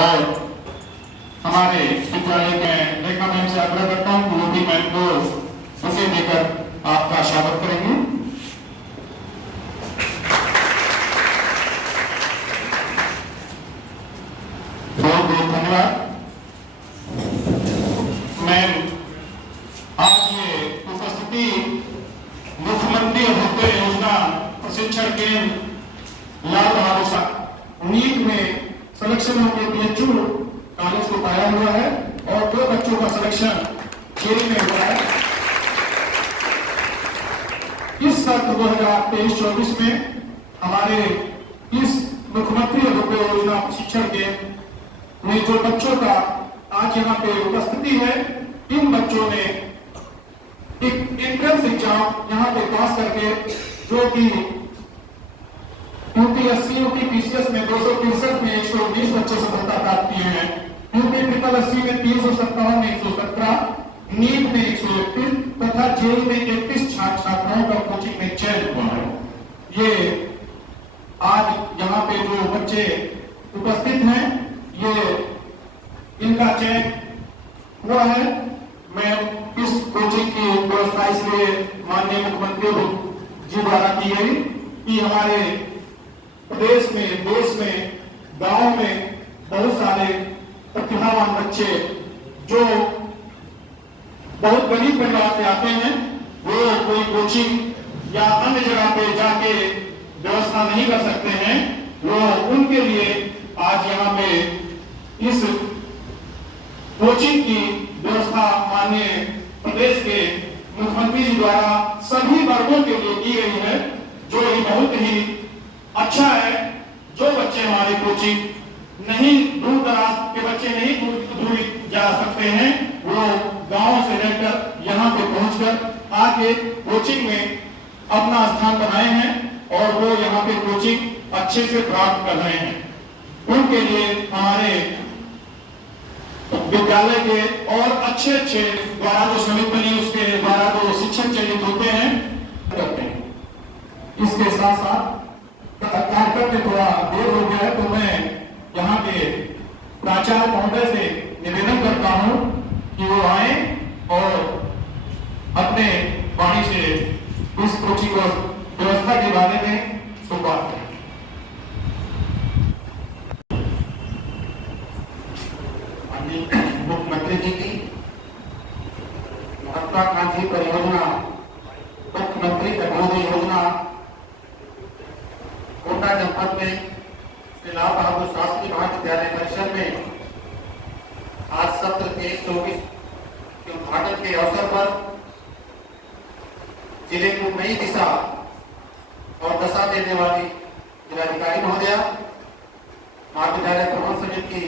और हमारे विद्यालय में लेखा मैम से आग्रह करता हूँ कि वो भी मैम को उसे देकर आपका स्वागत करेंगे। बहुत बहुत धन्यवाद मैम। आज ये उपस्थिति मुख्यमंत्री अभ्युदय योजना प्रशिक्षण केंद्र लाल बहादुर नीट में सिलेक्शन होकर बीएचयू कॉलेज को पाया हुआ है और 2 बच्चों का सिलेक्शन जेल में हुआ है। इस सत्र 2023-24 में हमारे इस मुख्यमंत्री अभ्युदय योजना प्रशिक्षण केंद्र में जो बच्चों का आज यहाँ पे उपस्थिति है, इन बच्चों ने एक एंट्रेंस एग्जाम यहाँ पे पास करके जो कि यूपीएससी यूपीपीसीएस में 263 में 119 बच्चे सफलता प्राप्त किए हैं, यूपी ट्रिपल एससी में 357 में 117, नीट में 131 तथा जेई में 31 छात्राओं का कोचिंग में चयन हुआ है। ये आज यहाँ पे जो बच्चे उपस्थित हैं, ये इनका चयन हुआ है। मैं इस कोचिंग की व्यवस्था इसलिए माननीय मुख्यमंत्री जी द्वारा की गई कि हमारे प्रदेश में, देश में, गांव में बहुत सारे प्रतिभावान बच्चे जो बहुत गरीब परिवार से आते हैं, वो कोई कोचिंग या अन्य जगह पे जाके व्यवस्था नहीं कर सकते हैं। वो उनके लिए आज यहाँ पे इस कोचिंग की व्यवस्था माननीय प्रदेश के मुख्यमंत्री जी द्वारा सभी वर्गों के लिए की गई है, जो ही बहुत ही अच्छा है। जो बच्चे हमारे कोचिंग नहीं, दूर दराज के बच्चे नहीं दूर जा सकते हैं, वो गांव से रहकर यहाँ पे पहुंचकर आके कोचिंग में अपना स्थान बनाए हैं और वो यहाँ पे कोचिंग अच्छे से प्राप्त कर रहे हैं। उनके लिए हमारे विद्यालय के और अच्छे द्वारा जो समिति बनी उसके द्वारा जो शिक्षक चयनित होते हैं करते हैं। इसके साथ साथ कार्यक्रम में थोड़ा देर हो गया है, तो मैं यहाँ के प्राचार्य महोदय से निवेदन करता हूँ कि वो आए और अपने वाणी से इस कोचिंग व्यवस्था के बारे में शुरुआत करें। मुख्यमंत्री जी की महत्वाकांक्षी परियोजना मुख्यमंत्री अभ्युदय योजना कोटा जनपद में श्री लाल बहादुर शास्त्री महाविद्यालय परिसर में आज सत्र 23-24 के उद्घाटन के अवसर पर जिले को नई दिशा और दशा देने वाली जिलाधिकारी महोदया, महाविद्यालय प्रबंधन समिति की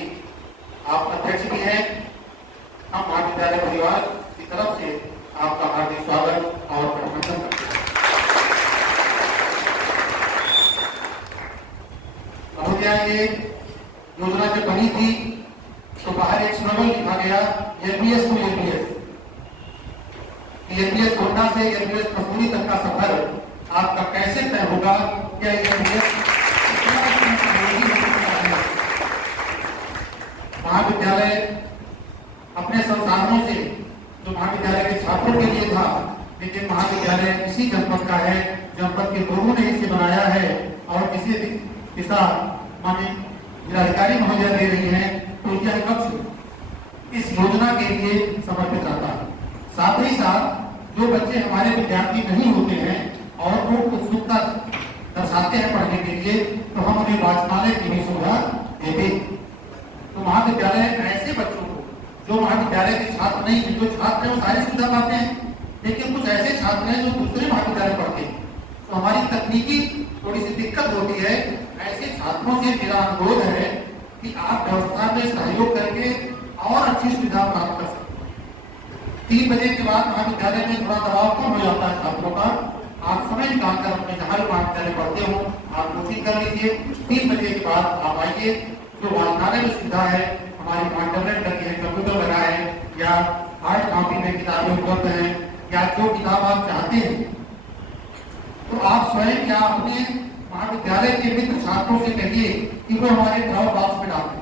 आप अध्यक्ष भी हैं, हम महाविद्यालय परिवार की तरफ से आपका हार्दिक स्वागत और अभिनंदन करते हैं। महोदया, ये योजना जब बनी थी तो बाहर एक स्लोगन लिखा गया, LBS to LBS. LBS Kota से एलबीएस मसूरी तक का सफर आपका कैसे तय होगा? क्या एलबीएस महाविद्यालय अपने संसाधनों से जो महाविद्यालय के छात्रों के लिए था, लेकिन महाविद्यालय इसी जनपद का है, जनपद के लोगों ने इसे बनाया है और इसे दिशा माननीय जिलाधिकारी महोदया दे रही है, तो यह लक्ष्य इस योजना के लिए समर्पित रहता है। साथ ही साथ जो बच्चे हमारे विद्यार्थी नहीं होते हैं और वो उत्सुकता दर्शाते हैं पढ़ने के लिए, तो हम उन्हें वाचनालय की भी सुविधा देते हैं। तो महाविद्यालय ऐसे बच्चों को जो महाविद्यालय के छात्र नहीं हैं, जो छात्र हैं वो सारी सुविधा पाते हैं, लेकिन कुछ ऐसे छात्र हैं जो दूसरे महाविद्यालय पढ़ते हैं, तो हमारी तकनीकी थोड़ी सी दिक्कत होती है। ऐसे छात्रों से मेरा अनुरोध है कि आप व्यवस्था में सहयोग करके और अच्छी सुविधा प्राप्त कर सकते हैं। 3 बजे के बाद महाविद्यालय में थोड़ा दबाव कम हो जाता है छात्रों का। आप समय निकालकर अपने जहाँ भी महाविद्यालय पढ़ते हो आप कोचिंग कर लीजिए। 3 बजे के बाद आप आइए। जो वाचनालय में सुविधा है, हमारी इंटरनेट लगी है, कंप्यूटर लगा है, या हार्ड कॉपी में किताबें उपलब्ध हैं, या जो किताब आप चाहते हैं तो आप स्वयं या अपने महाविद्यालय के मित्र छात्रों से कहिए कि वो हमारे ड्रॉप बॉक्स में डालें,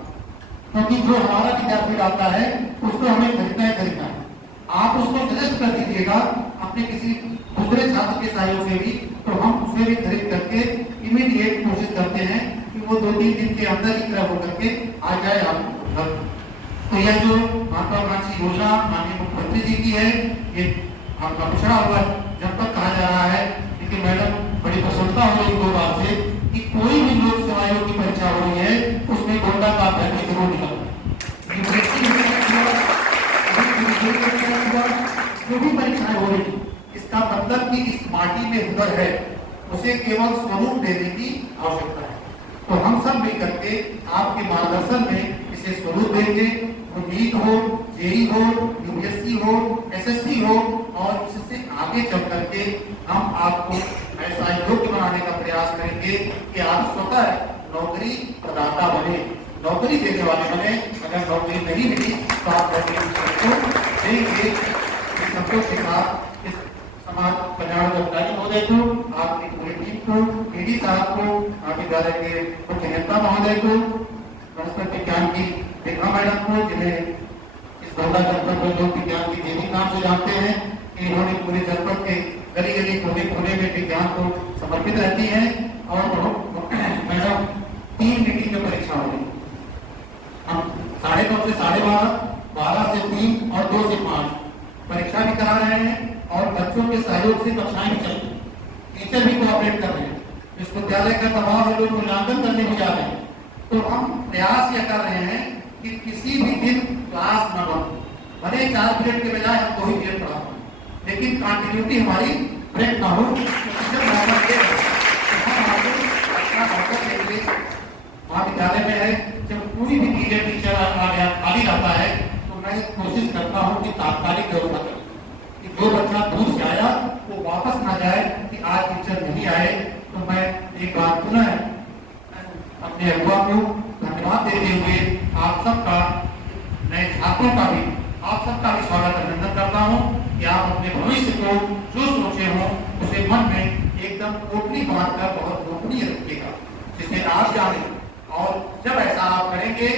क्योंकि जो हमारा विद्यार्थी डालता है उसको हमें खरीदना है। आप उसको सजेस्ट कर दीजिएगा अपने किसी दूसरे छात्र के सहयोग से भी, तो हम उसे भी खरीद करके इमीडिएट कोशिश करते हैं कि वो 2-3 दिन के अंदर ही क्रय होकर के आ जाए आपको घर। तो यह जो महत्वाकांक्षी योजना माननीय मुख्यमंत्री जी की है, ये आपका पिछड़ा हुआ जनपद कहा जा रहा है, लेकिन मैडम बड़ी प्रसन्नता हो रही 2 बार से कि कोई भी लोक सेवा आयोग की परीक्षा हो रही है उसमें गोंडा का अभ्यर्थी जरूर निकल जो भी परीक्षाएं हो रही, इसका मतलब कि इस माटी में हुनर है, उसे केवल स्वरूप देने की आवश्यकता है। तो हम सब मिलकर के आपके मार्गदर्शन में इसे स्वरूप देंगे। वो नीट हो, जेई हो, यूपीएससी हो, एसएससी हो, और इससे आगे चल करके हम आपको ऐसा योग्य बनाने का प्रयास करेंगे कि आप स्वतः नौकरी प्रदाता बने, नौकरी देने वाले बने। अगर नौकरी नहीं मिली तो आप देंगे। संतोष के साथ इस समाज कल्याण अधिकारी महोदय को, आपकी पूरी टीम को, पीडी साहब को, महाविद्यालय के मुख्य नेता महोदय को, वनस्पति विज्ञान की रेखा मैडम को, जिन्हें इस गोंडा जनपद में लोग विज्ञान की देवी नाम से जानते हैं, कि इन्होंने पूरे जनपद के गली गली कोने कोने में विज्ञान को समर्पित रहती है। और मैडम 3 मीटिंग में परीक्षा हो रही, हम 9:30 से 12:30, 12 से 3 और 2 से 5 परीक्षा भी करा रहे हैं, और बच्चों के सहयोग से कक्षाएं भी चल रही, टीचर भी कोऑपरेट कर रहे हैं। विश्वविद्यालय का दबाव है, लोग मूल्यांकन करने भी जा रहे हैं। तो हम प्रयास यह कर रहे हैं कि किसी भी दिन क्लास न बंद, भले 4 पीरियड के बजाय हम 2 ही पीरियड पढ़ा, लेकिन कंटिन्यूटी हमारी ब्रेक ना हो। महाविद्यालय में है, जब कोई भी पीरियड टीचर खाली रहता है तो मैं कोशिश करता हूँ कि तात्कालिक व्यवस्था करूँ कि जो बच्चा दूर से आया वो वापस ना जाए कि आज टीचर नहीं आए। तो मैं एक बार पुनः अपने अगुआ को धन्यवाद देते हुए आप सबका, नए छात्रों का भी, आप सबका भी स्वागत अभिनंदन करता हूँ कि आप अपने भविष्य को जो सोचे हो उसे मन में एकदम पोटली बांधकर बहुत गोपनीय रखिएगा, जिसे आप जाने। और जब ऐसा आप करेंगे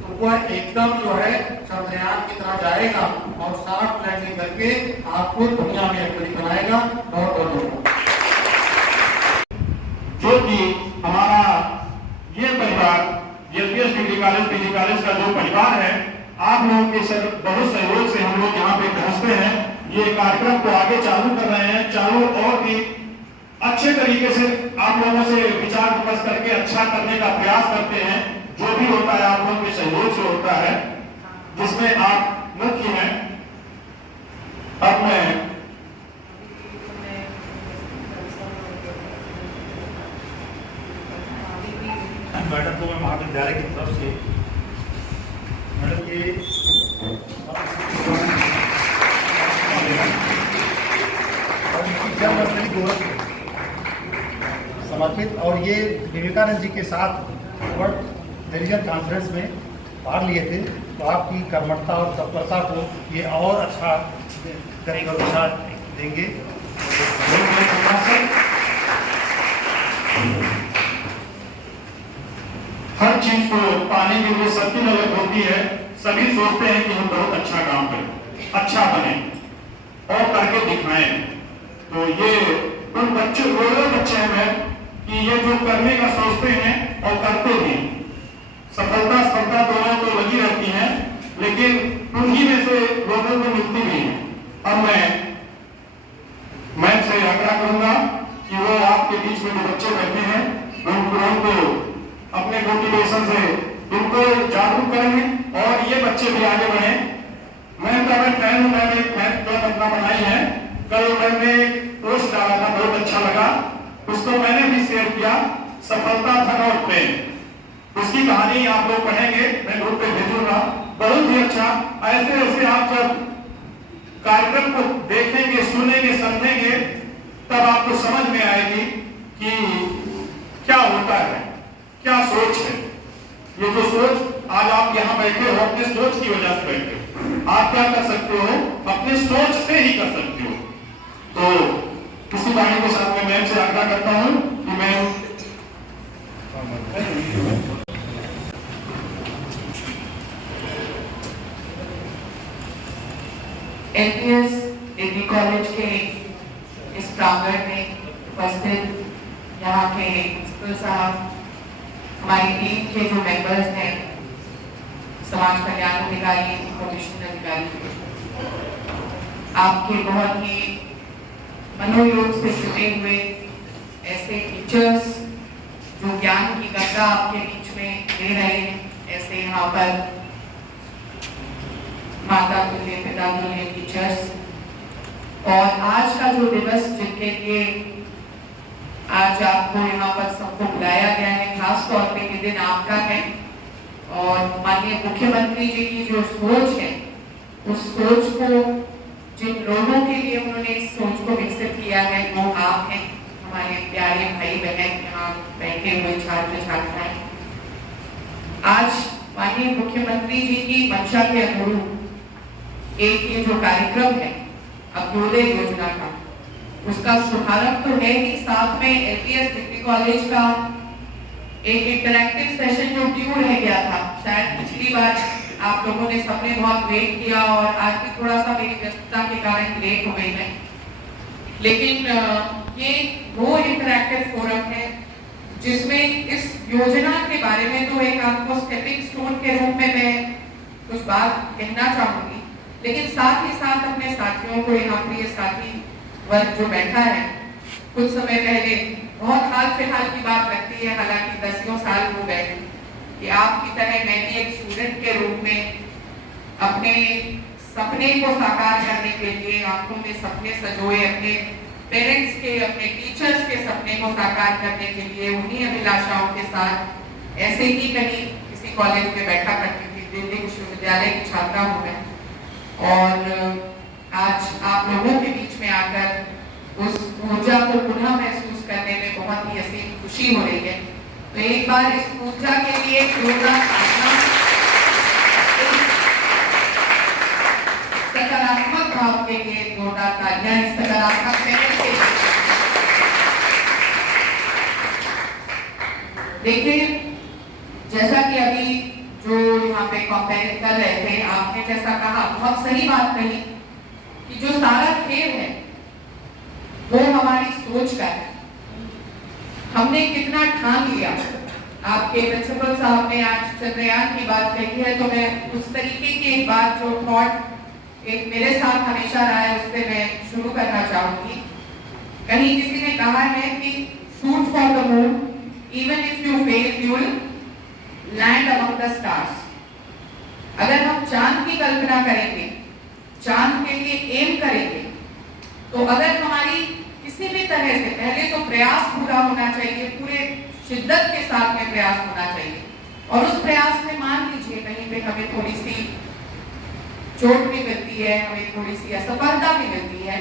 तो वह एकदम जो है चंद्रयान की तरह जाएगा और सॉफ्ट लैंडिंग करके आपको दुनिया में अग्रणी बनाएगा। बहुत बहुत धन्यवाद। जो कि हमारा ये परिवार LPS degree college, PG college का जो परिवार है, आप लोगों के बहुत सहयोग से हम लोग यहाँ पे पहुँचते हैं। ये कार्यक्रम को आगे चालू कर रहे हैं, चालू और भी अच्छे तरीके से आप लोगों से विचार विमर्श करके अच्छा करने का प्रयास करते हैं। जो भी होता है आप लोगों के सहयोग से होता है, जिसमें आप मुख्य हैं। अब मैं मैडम को मैं महाविद्यालय की तरफ से मैडम के जन्मस्थली गोरखपुर समर्पित, और ये विवेकानंद जी के साथ वर्ल्ड रिलीजन कॉन्फ्रेंस में भाग लिए थे। तो आपकी कर्मठता और तत्परता को ये और अच्छा करेगा, दिशा देंगे। हर चीज को पाने के लिए सबकी नजर होती है। सभी सोचते हैं कि हम बहुत अच्छा काम करें, अच्छा बने और करके दिखाएं। तो ये उन बच्चे, वो बच्चे हैं कि ये जो करने का सोचते हैं और करते भी, सफलता सफलता दोनों तो लगी रहती हैं, लेकिन उन्हीं में से लोगों को मिलती भी है। अब मैं से आग्रह करूंगा कि वो आपके बीच में जो बच्चे बैठे हैं उनको अपने मोटिवेशन से उनको जागरूक करें और ये बच्चे भी आगे बढ़े। मैं प्राइवेट फैन हूं, मैंने एक फैन क्लब अपना बनाई है। कल मैंने एक पोस्ट डाला था, बहुत अच्छा लगा, उसको मैंने भी शेयर किया, सफलता धन और प्रेम। उसकी कहानी आप लोग पढ़ेंगे, मैं ग्रुप पे भेजूंगा, बहुत ही अच्छा। ऐसे ऐसे आप जब कार्यक्रम को देखेंगे, सुनेंगे, समझेंगे, तब आपको समझ में आएगी कि क्या होता है, क्या सोच है। ये जो सोच आज आप यहाँ बैठे हो, अपने सोच की वजह से बैठे हो। आप क्या कर सकते हो, अपने सोच से ही कर सकते हो। तो किसी वाणी के साथ में मैं से आग्रह करता हूँ कि मैं LPS डिग्री कॉलेज के इस प्रांगण में उपस्थित यहाँ के प्रिंसिपल साहब, हमारी टीम के जो मेंबर्स हैं, समाज कल्याण अधिकारी, कमीशन अधिकारी, आपके बहुत ही मनोयोग से जुड़े हुए ऐसे टीचर्स जो ज्ञान की गंगा आपके बीच में दे रहे हैं, ऐसे यहाँ पर माता तुल्य पिता तुल्य टीचर्स, और आज का जो दिवस जिनके लिए आज आपको यहाँ पर सबको बुलाया गया है, खास तौर पे ये दिन आपका है। और माननीय मुख्यमंत्री जी की जो सोच है, उस सोच को, जिन लोगों के लिए उन्होंने इस सोच को विकसित किया है, वो आप हैं, हमारे प्यारे भाई बहन यहाँ बैठे हुए छात्र छात्राएं। आज माननीय मुख्यमंत्री जी की मंशा के अनुरूप एक ये जो कार्यक्रम है अभ्युदय योजना का, उसका शुभारंभ तो है ही, साथ में LPS डिग्री कॉलेज का एक इंटरैक्टिव सेशन जो ड्यू रह गया था, शायद पिछली बार आप लोगों ने सबने बहुत वेट किया और आज भी थोड़ा सा मेरी व्यस्तता के कारण लेट हो गई है, लेकिन ये वो इंटरैक्टिव फोरम है जिसमें इस योजना के बारे में तो एक आपको स्टेपिंग स्टोन के रूप में मैं कुछ बात कहना चाहूंगी, लेकिन साथ ही साथ अपने साथियों को, यहाँ प्रिय साथी वर्ग जो बैठा है, कुछ समय पहले, बहुत हाल फिलहाल की बात लगती है, हालांकि 10 साल हो गए, कि आपकी तरह मैं भी एक स्टूडेंट के रूप में अपने सपने को साकार करने के लिए आंखों में सपने सजोए, अपने पेरेंट्स के, अपने टीचर्स के सपने को साकार करने के लिए उन्हीं अभिलाषाओं के साथ ऐसे ही कहीं किसी कॉलेज में बैठा करती थी, दिल्ली विश्वविद्यालय की छात्रा हूँ मैं। और आज आप लोगों के बीच में आकर उस ऊर्जा को पुनः महसूस करने में बहुत ही असीम खुशी हो रही है। तो एक बार इस ऊर्जा के लिए सकारात्मक भाव के लिए जोरदार तालियां, इस सकारात्मक सेकंड के लिए। देखिए, जैसा कि अभी जो यहाँ पे कंपेयर कर रहे थे, आपने जैसा कहा, बहुत सही बात कही कि जो सारा खेल है वो हमारी सोच का है। हमने कितना ठान लिया। आपके प्रिंसिपल साहब ने आज चंद्रयान की बात कही है, तो मैं उस तरीके की एक बात जो थॉट एक मेरे साथ हमेशा रहा है, उससे मैं शुरू करना चाहूंगी। कहीं किसी ने कहा है कि shoot for the moon, even if you fail you will land among the stars. अगर हम चांद की कल्पना करेंगे, चांद के लिए एम करेंगे, तो अगर हमारी किसी भी तरह से, पहले तो प्रयास पूरा होना चाहिए, पूरे शिद्दत के साथ में प्रयास होना चाहिए, और उस प्रयास में मान लीजिए कहीं पे हमें थोड़ी सी चोट भी मिलती है, हमें थोड़ी सी असफलता भी मिलती है,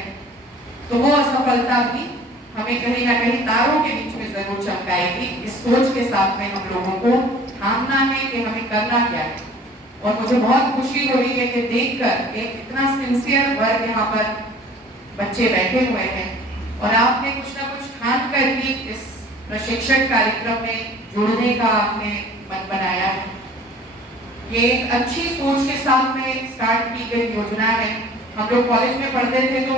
तो वो असफलता भी हमें कहीं ना कहीं तारों के बीच में जरूर चमकाएगी। इस सोच के साथ में हम लोगों को ठानना है कि हमें करना क्या है। और मुझे बहुत खुशी हो रही है कि देखकर एक इतना सिंसियर वर्ग यहाँ पर बच्चे बैठे हुए हैं, और आपने कुछ ना कुछ ठान कर ही इस प्रशिक्षण कार्यक्रम में जुड़ने का आपने मन बनाया है। ये एक अच्छी सोच के साथ में स्टार्ट की गई योजना है। हम लोग कॉलेज में पढ़ते थे, तो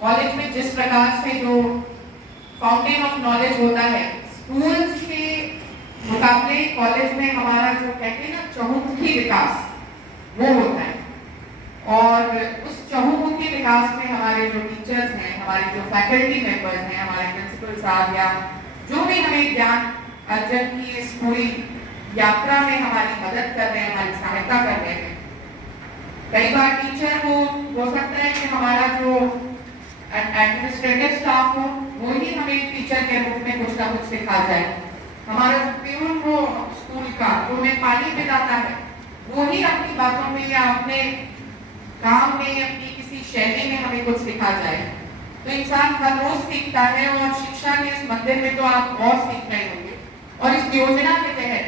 कॉलेज में जिस प्रकार से जो फाउंटेन ऑफ नॉलेज होता है, स्कूल्स के मुकाबले कॉलेज में हमारा जो कहते हैं ना चहुमुखी विकास, वो होता है। और उस चहुमुखी विकास में हमारे जो टीचर्स हैं, हमारे जो फैकल्टी मेंबर्स हैं, हमारे प्रिंसिपल साहब या जो भी हमें ज्ञान अर्जन की इस पूरी यात्रा में हमारी मदद कर रहे हैं, हमारी सहायता कर रहे हैं। कई बार टीचर को हो सकता है कि हमारा जो एडमिनिस्ट्रेटिव स्टाफ हो, वो ही हमें टीचर के रूप में कुछ ना कुछ सिखा जाए। हमारा प्यून हो स्कूल का, जो हमें पानी पिलाता है, वो ही अपनी बातों में या अपने काम में, अपनी किसी शैली में हमें कुछ सिखा जाए। तो इंसान हर रोज सीखता है, और शिक्षा के इस मंदिर में तो आप और सीख रहे होंगे। और इस योजना के तहत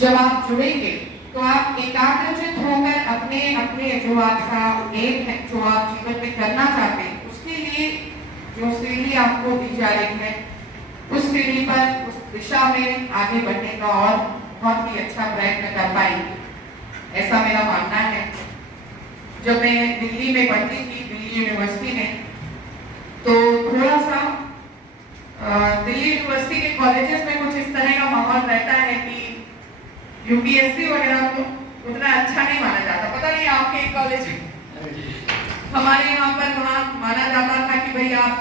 जब आप जुड़ेंगे, तो आप एकाग्रचित होकर अपने अपने जो आपका एम है, जो आप जीवन में करना चाहते हैं, उसके लिए जो सीढ़ी आपको दी जा रही है, उस सीढ़ी पर, उस दिशा में आगे बढ़ने का और बहुत ही अच्छा प्रयत्न कर पाएंगे, ऐसा मेरा मानना है। जब मैं दिल्ली में पढ़ती थी, दिल्ली यूनिवर्सिटी में, तो थोड़ा सा दिल्ली यूनिवर्सिटी के कॉलेजेस में कुछ इस तरह का माहौल रहता है कि यूपीएससी वगैरह को उतना अच्छा नहीं माना जाता। पता नहीं आपके कॉलेज, हमारे यहाँ पर वहाँ माना जाता था कि भाई आप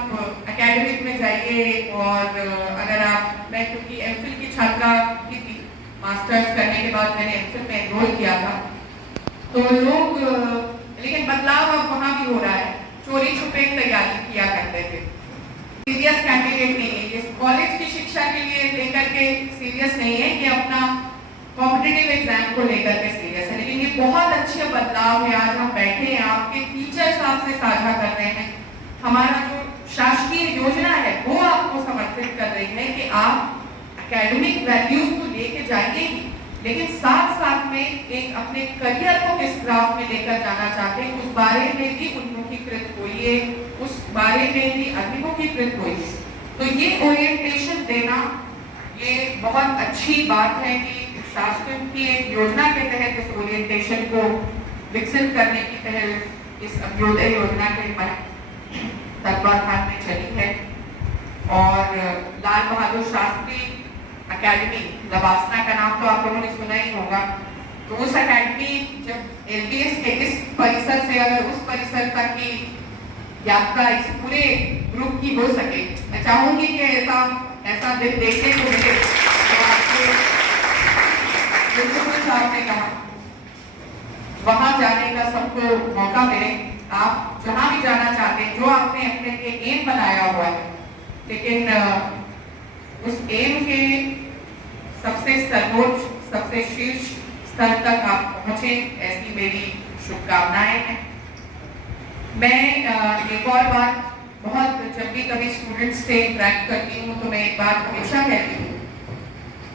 एकेडमिक में जाइए, और अगर आप, मैं क्योंकि एमफिल की छात्रा भी थी, मास्टर्स करने के बाद मैंने एमफिल में एनरोल किया था, तो लोग, लेकिन बदलाव अब वहाँ भी हो रहा है, चोरी छुपे तैयारी किया करते थे, सीरियस कैंडिडेट नहीं है, ये कॉलेज की शिक्षा के लिए लेकर के सीरियस नहीं है, ये अपना कॉम्पिटिटिव एग्जाम को लेकर के सीरियस है। लेकिन ये बहुत अच्छे बदलाव है, आज हम बैठे हैं आपके टीचर्स आपसे साझा कर रहे हैं, हमारा जो शासकीय योजना है वो आपको समर्थित कर रही है कि आप एकेडमिक वैल्यूज को लेके जाइए ही, लेकिन साथ साथ में एक अपने करियर को किस ग्राफ में लेकर जाना चाहते हैं उस बारे में भी उन्मुखीकृत होइए, उस बारे में भी अभिमुखीकृत होइए। तो ये ओरिएंटेशन देना, ये बहुत अच्छी बात है कि शासन की एक योजना के तहत इस ओरिएंटेशन को विकसित करने की पहल इस अंत्योदय योजना के तत्वाधान में चली है। और लाल बहादुर शास्त्री एकेडमी, लवासना का नाम तो आप लोगों ने सुना ही होगा, तो उस एकेडमी, जब एलबीएस के इस परिसर से अगर उस परिसर तक की यात्रा इस पूरे ग्रुप की हो सके, मैं चाहूंगी कि ऐसा दिन देखने को मिले। तो आपके आपने कहा वहां जाने का सबको मौका मिले, आप जहां भी जाना चाहते हैं, जो आपने अपने लिए एम बनाया हुआ है, लेकिन उस एम के सबसे सर्वोच्च, सबसे शीर्ष स्तर तक आप पहुंचे, ऐसी मेरी शुभकामनाएं हैं। मैं एक और बात, बहुत जब भी कभी स्टूडेंट्स से इंटरेक्ट करती हूँ तो मैं एक बात हमेशा कहती हूँ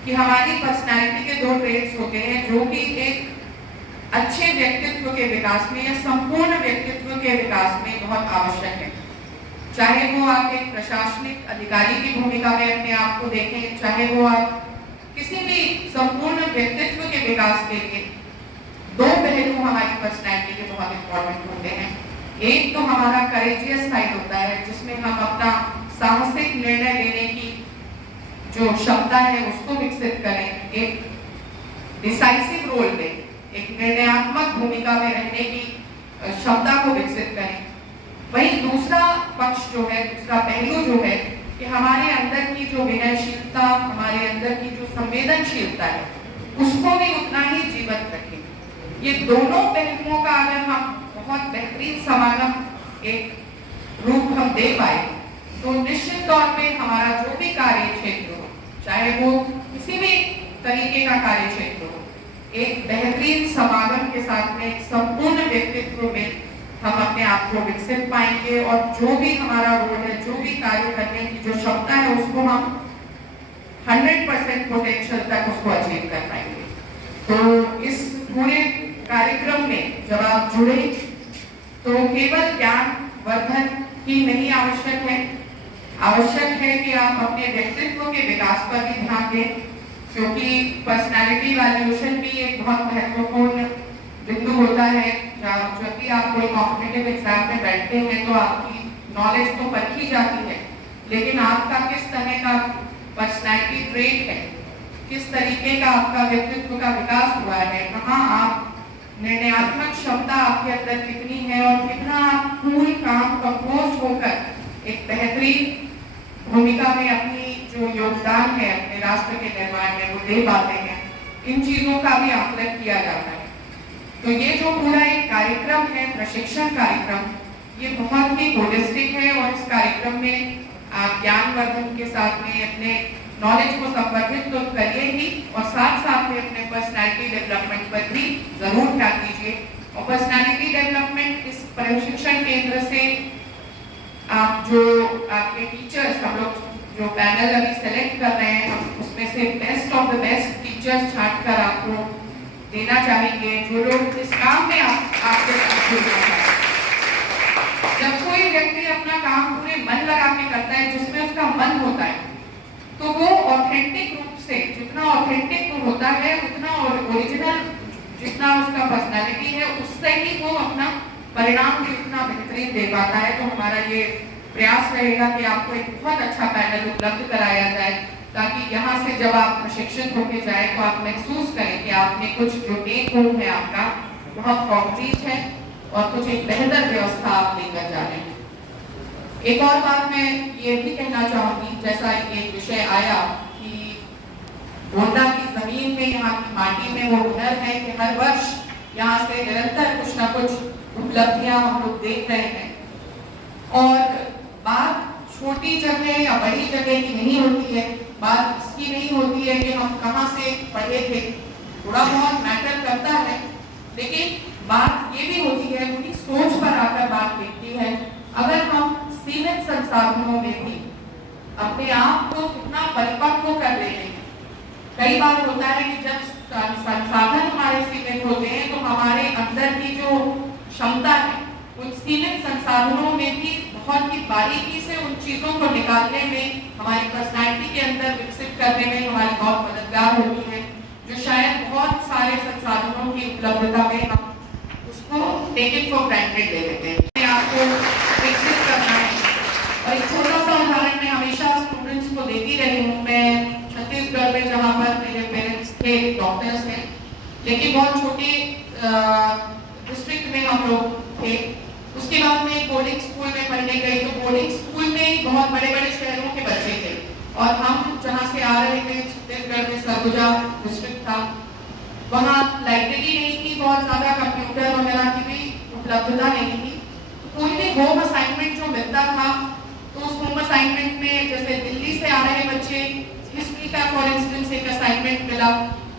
कि हमारी पर्सनालिटी के दो ट्रेट्स होते हैं जो कि एक अच्छे व्यक्तित्व के विकास में या संपूर्ण व्यक्तित्व के विकास में बहुत आवश्यक है। चाहे वो आप एक प्रशासनिक अधिकारी की भूमिका में अपने आप को देखें, चाहे वो आप किसी भी संपूर्ण व्यक्तित्व के विकास के लिए, दो पहलू हमारी पर्सनालिटी के बहुत इंपॉर्टेंट होते हैं। एक तो हमारा करेजियस साइड होता है, जिसमें हम अपना साहसिक निर्णय लेने की जो क्षमता है उसको विकसित करें, एक डिसाइसिव रोल में, एक निर्णयात्मक भूमिका में रहने की क्षमता को विकसित करें। वहीं दूसरा पक्ष जो है, दूसरा पहलू जो है कि हमारे अंदर की जो विनयशीलता, हमारे अंदर की जो संवेदनशीलता है, उसको भी उतना ही जीवंत रखें। ये दोनों पहलुओं का अगर हम बहुत बेहतरीन समागम, एक रूप हम दे पाए, तो निश्चित तौर पे हमारा जो भी कार्य क्षेत्र हो, चाहे वो किसी भी तरीके का कार्य क्षेत्र हो, एक बेहतरीन समागम के साथ में, एक संपूर्ण व्यक्तित्व में हम अपने आप को विकसित पाएंगे, और जो भी हमारा रोल है, जो भी कार्य करने की जो क्षमता है, उसको हम 100% पोटेंशियल तक उसको अचीव कर पाएंगे। तो इस पूरे कार्यक्रम में जब आप जुड़े, तो केवल ज्ञान वर्धन ही नहीं आवश्यक है, आवश्यक है कि आप अपने व्यक्तित्व के विकास पर भी ध्यान दें, क्योंकि पर्सनालिटी वैल्यूएशन भी एक बहुत महत्वपूर्ण बिंदु होता है। जब भी आप कोई कॉम्पिटिटिव एग्जाम में बैठते हैं तो आपकी नॉलेज तो परखी जाती है, लेकिन आपका किस तरह का पर्सनालिटी ट्रेट है, किस तरीके का आपका व्यक्तित्व का विकास हुआ है, कहाँ आप निर्णयात्मक क्षमता आपके अंदर कितनी है, और कितना आप कूल काम कंपोज होकर एक बेहतरीन भूमिका में अपनी जो योगदान है अपने राष्ट्र के निर्माण में वो दे पाते हैं, इन चीजों का भी आकलन किया जाता है। तो ये जो पूरा एक कार्यक्रम है, प्रशिक्षण कार्यक्रम, ये बहुत ही होलिस्टिक है, और इस कार्यक्रम में आप ज्ञानवर्धन के साथ में अपने नॉलेज को संवर्धित तो करिए ही, और साथ साथ में अपने पर्सनालिटी डेवलपमेंट पर भी जरूर ध्यान दीजिए। और पर्सनालिटी डेवलपमेंट इस प्रशिक्षण केंद्र से आप जो आपके टीचर्स, हम लोग जो पैनल अभी सेलेक्ट कर रहे हैं, हम उसमें से best of the best teachers छांट कर आपको देना चाहेंगे, जो लोग इस काम में आपके साथ जुड़ना चाहते हैं। जब कोई व्यक्ति अपना काम पूरे मन लगा के करता है, जिसमें उसका मन होता है, तो वो ऑथेंटिक रूप से, जितना ऑथेंटिक वो होता है उतना ओरिजिनल, जितना उसका पर्सनालिटी है उससे ही वो अपना परिणाम भी उतना बेहतरीन दे पाता है। तो हमारा ये प्रयास रहेगा कि आपको एक बहुत अच्छा पैनल उपलब्ध कराया जाए, ताकि यहाँ से जब आप प्रशिक्षित होके जाए तो आप महसूस करें कि आपने कुछ जो टेक होम है आपका बहुत कॉम्प्लीट है और कुछ एक बेहतर व्यवस्था आप लेकर जा रहे हैं। एक और बात मैं ये भी कहना चाहूंगी, जैसा ये विषय आया कि गोंडा की जमीन में, यहाँ की माटी में वो हुनर है कि हर वर्ष यहाँ से निरंतर कुछ ना कुछ उपलब्धियां हम लोग देख रहे हैं। और बात छोटी जगह या बड़ी जगह की नहीं होती है, बात इसकी नहीं होती है कि हम कहाँ से पढ़े थे, थोड़ा बहुत मैटर करता है, लेकिन बात ये भी होती है उनकी सोच पर आकर बात दिखती है। अगर हम सीमित संसाधनों में भी अपने आप को कितना परिपक्व कर रहे हैं। कई बार होता है कि जब संसाधन हमारे सीमित होते हैं तो हमारे अंदर की जो क्षमता है उन सीमित संसाधनों में भी बहुत ही बारीकी से उन चीजों को निकालने में, हमारी पर्सनैलिटी के अंदर विकसित करने में हमारी बहुत मददगार होती है, जो शायद बहुत सारे संसाधनों की उपलब्धता में हम उसको टेकन फॉर ग्रांटेड ले लेते हैं। आपको विकसित करना है। और एक छोटा सा उदाहरण मैं हमेशा स्टूडेंट्स को देती रही हूँ। मैं छत्तीसगढ़ में, जहाँ पर मेरे पेरेंट्स थे डॉक्टर्स हैं, लेकिन बहुत छोटे डिस्ट्रिक्ट में हम लोग थे। उसके बाद मैं बोर्डिंग स्कूल में पढ़ने गई, तो बोर्डिंग स्कूल में बहुत बड़े बड़े शहरों के बच्चे थे और हम जहाँ से आ रहे थे छत्तीसगढ़ में सरगुजा डिस्ट्रिक्ट था, वहाँ लाइब्रेरी नहीं थी, बहुत ज्यादा कंप्यूटर वगैरह की भी उपलब्धता नहीं थी। तो कोई भी होम असाइनमेंट जो मिलता था तो उस होम असाइनमेंट में, जैसे दिल्ली से आ रहे बच्चे, हिस्ट्री का फॉर इंस्टेंस एक असाइनमेंट मिला,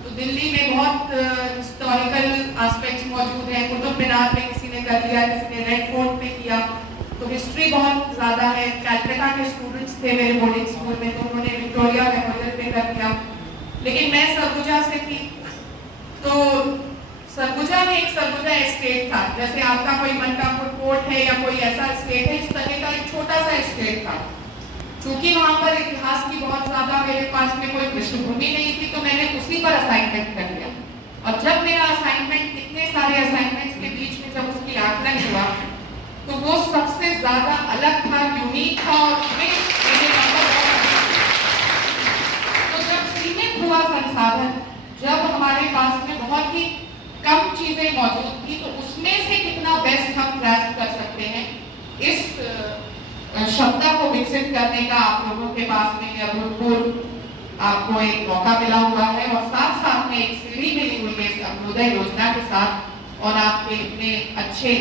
तो दिल्ली में बहुत हिस्टोरिकल एस्पेक्ट्स मौजूद हैं। कुतुब मीनार पे किसी ने कर दिया, किसी ने रेड फोर्ट पे किया, तो हिस्ट्री बहुत ज्यादा है। कैलकाटा के स्टूडेंट्स थे मेरे बोर्डिंग स्कूल में, तो उन्होंने विक्टोरिया मेमोरियल पे कर दिया। लेकिन मैं सरगुजा से थी, तो सरगुजा में एक सरगुजा एस्टेट था, जैसे आपका कोई मनकापुर कोर्ट है या कोई ऐसा एस्टेट है, इस तरह का एक छोटा सा एस्टेट था। चूंकि वहां पर इतिहास की बहुत ज्यादा मेरे पास में कोई पृष्ठभूमि नहीं थी, तो मैंने उसी पर असाइनमेंट कर लिया। और जब मेरा असाइनमेंट, इतने सारे असाइनमेंट्स के बीच में जब उसकी आकलन हुआ, तो वो सबसे ज्यादा अलग था, यूनिक था और उसमें मेरे नंबर बहुत। तो जब सीमित हुआ संसाधन, जब हमारे पास में बहुत ही कम चीजें मौजूद थी, तो उसमें से कितना बेस्ट हम ग्रैस्प कर सकते हैं, इस क्षमता को विकसित करने का आप लोगों के पास में अभूतपूर्व आपको एक मौका मिला हुआ है। और साथ साथ में एक सीढ़ी मिली हुई है इस अंत्योदय योजना के साथ, और आपके इतने अच्छे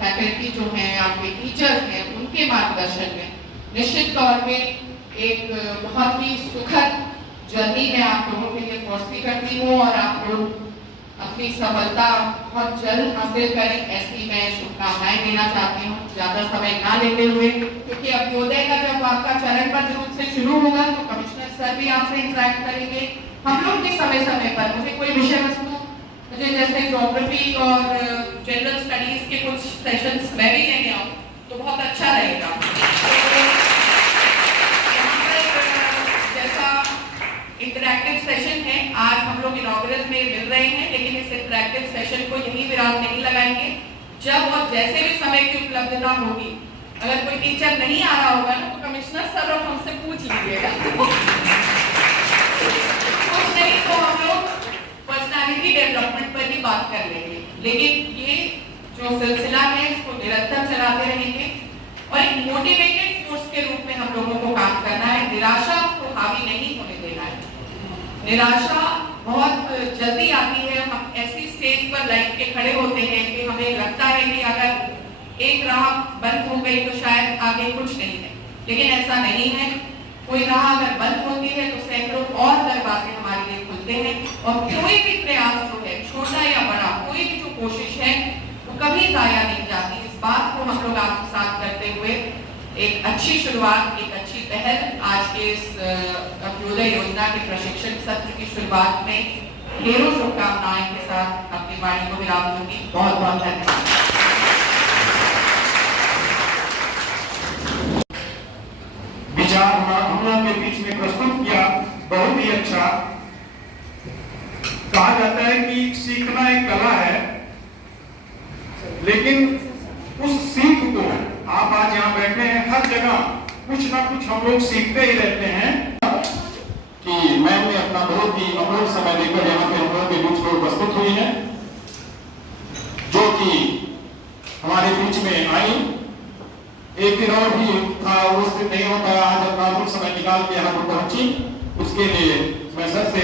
फैकल्टी जो हैं, आपके टीचर्स हैं, उनके मार्गदर्शन में निश्चित तौर पे एक बहुत ही सुखद जर्नी में आप लोगों के लिए फोर्सी करती हूँ और आप लोग अपनी सफलता बहुत जल्द हासिल करें, ऐसी मैं शुभकामनाएं देना चाहती हूँ, ज्यादा समय ना लेते हुए, क्योंकि अभ्युदय का जब आपका चरणबद्ध रूप से शुरू होगा तो कमिश्नर सर भी आपसे इंटरेक्ट करेंगे। हम लोग भी समय समय पर, मुझे कोई विषय वस्तु, मुझे जैसे ज्योग्राफी और जनरल स्टडीज के कुछ सेशंस मैं भी लेने आऊँ तो बहुत अच्छा रहेगा। इंटरैक्टिव सेशन है, आज हम लोग इनॉग्रल में मिल रहे हैं, लेकिन इस इंटरैक्टिव सेशन को यही विराम नहीं लगाएंगे। जब और जैसे भी समय की उपलब्धता होगी, अगर कोई टीचर नहीं आ रहा होगा ना, तो कमिश्नर सर और हमसे पूछ लीजिएगा। कुछ नहीं तो हम लोग पर्सनालिटी डेवलपमेंट पर भी बात कर लेंगे, लेकिन ये जो सिलसिला है इसको निरंतर चलाते रहेंगे और एक मोटिवेटेड फोर्स के रूप में हम लोगों को काम करना है। निराशा को हावी नहीं होने देना है। निराशा बहुत जल्दी आती है, हम ऐसी स्टेज पर लाइफ के खड़े होते हैं कि हमें लगता है कि अगर एक राह बंद हो गई तो शायद आगे कुछ नहीं है, लेकिन ऐसा नहीं है। कोई राह अगर बंद होती है तो सैकड़ों और दरवाजे हमारे लिए खुलते हैं और कोई भी प्रयास जो है, छोटा या बड़ा, कोई भी जो कोशिश है वो कभी जाया नहीं जाती। इस बात को हम लोग आपके साथ करते हुए एक अच्छी शुरुआत, एक अच्छी पहल आज के इस अभ्युदय योजना के प्रशिक्षण सत्र की शुरुआत में ढेरों शुभकामनाएं के साथ अपनी वाणी को विराम दूंगी। बहुत बहुत धन्यवाद। विचार हम लोगों के बीच में प्रस्तुत किया बहुत ही अच्छा। कहा जाता है कि सीखना एक कला है, लेकिन उस सीख को आप आज यहाँ बैठे हैं, हर जगह कुछ ना कुछ हम लोग सीखते ही रहते हैं। कि मैम ने अपना बहुत ही अमूल्य समय लेकर यहाँ पे हम लोगों के बीच में उपस्थित हुई है, जो कि हमारे बीच में आई। एक दिन और भी था, उस दिन नहीं होता, आज अपना अमूल्य समय निकाल के यहाँ पर पहुंची। उसके लिए मैं सर से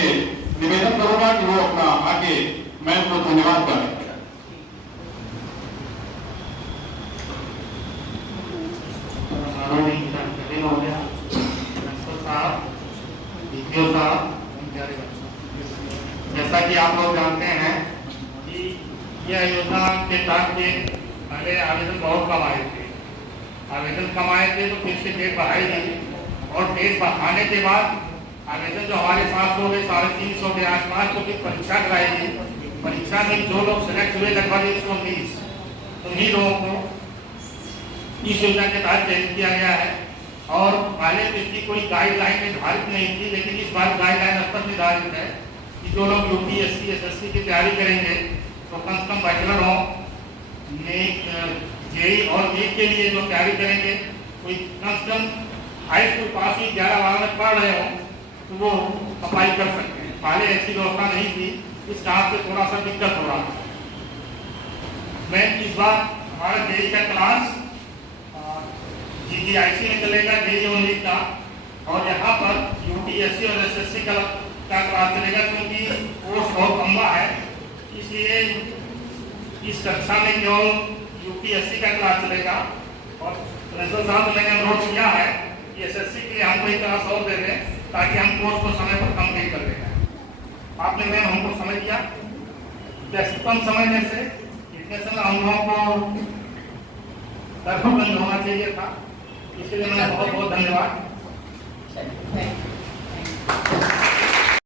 निवेदन करूंगा कि वो अपना आगे मैम को धन्यवाद करें। जैसा कि आप लोग जानते हैं कि यह योजना के तहत पहले आवेदन बहुत कम आए थे। आवेदन कम आए थे तो फिर से डेट बढ़ाई गई, और डेट बढ़ाने के बाद आवेदन जो हमारे 700 के 350 के आसपास, तो फिर परीक्षा कराई गई। परीक्षा में जो लोग सेलेक्ट हुए लगभग 119, उन्हीं लोगों को इस योजना के तहत चयन किया गया है। और पहले तो इसकी कोई गाइडलाइन निर्धारित नहीं थी, लेकिन इस बार गाइडलाइन स्पष्ट निर्धारित है कि जो लोग यूपीएससी एसएससी की तैयारी करेंगे तो कम से कम बैचलर हो, जेई और नीट के लिए जो तैयारी करेंगे कोई कम से कम हाई स्कूल पास ही 11-12 में पढ़ रहे हो तो वो अप्लाई कर सकते हैं। पहले ऐसी व्यवस्था नहीं थी, इस कारण से थोड़ा सा दिक्कत हो रहा है। मैं इस बार हमारा जेई का क्लास GGIC में चलेगा, जेई और नीट का, और यहाँ पर यूपीएससी और एसएससी का क्लास चलेगा, क्योंकि कोर्स बहुत लंबा है। इसलिए इस कक्षा में केवल यूपीएससी का क्लास चलेगा। और प्रिंसिपल साहब ने मैंने अनुरोध किया है कि एसएससी के लिए हमको एक क्लास और दे दें, ताकि हम कोर्स को समय पर कंप्लीट कर दें। आपने मैम हमको समय दिया, जैसे कम समय में से इतने समय हम लोगों को लगभग बंद होना चाहिए था, इसलिए मैंने बहुत बहुत धन्यवाद।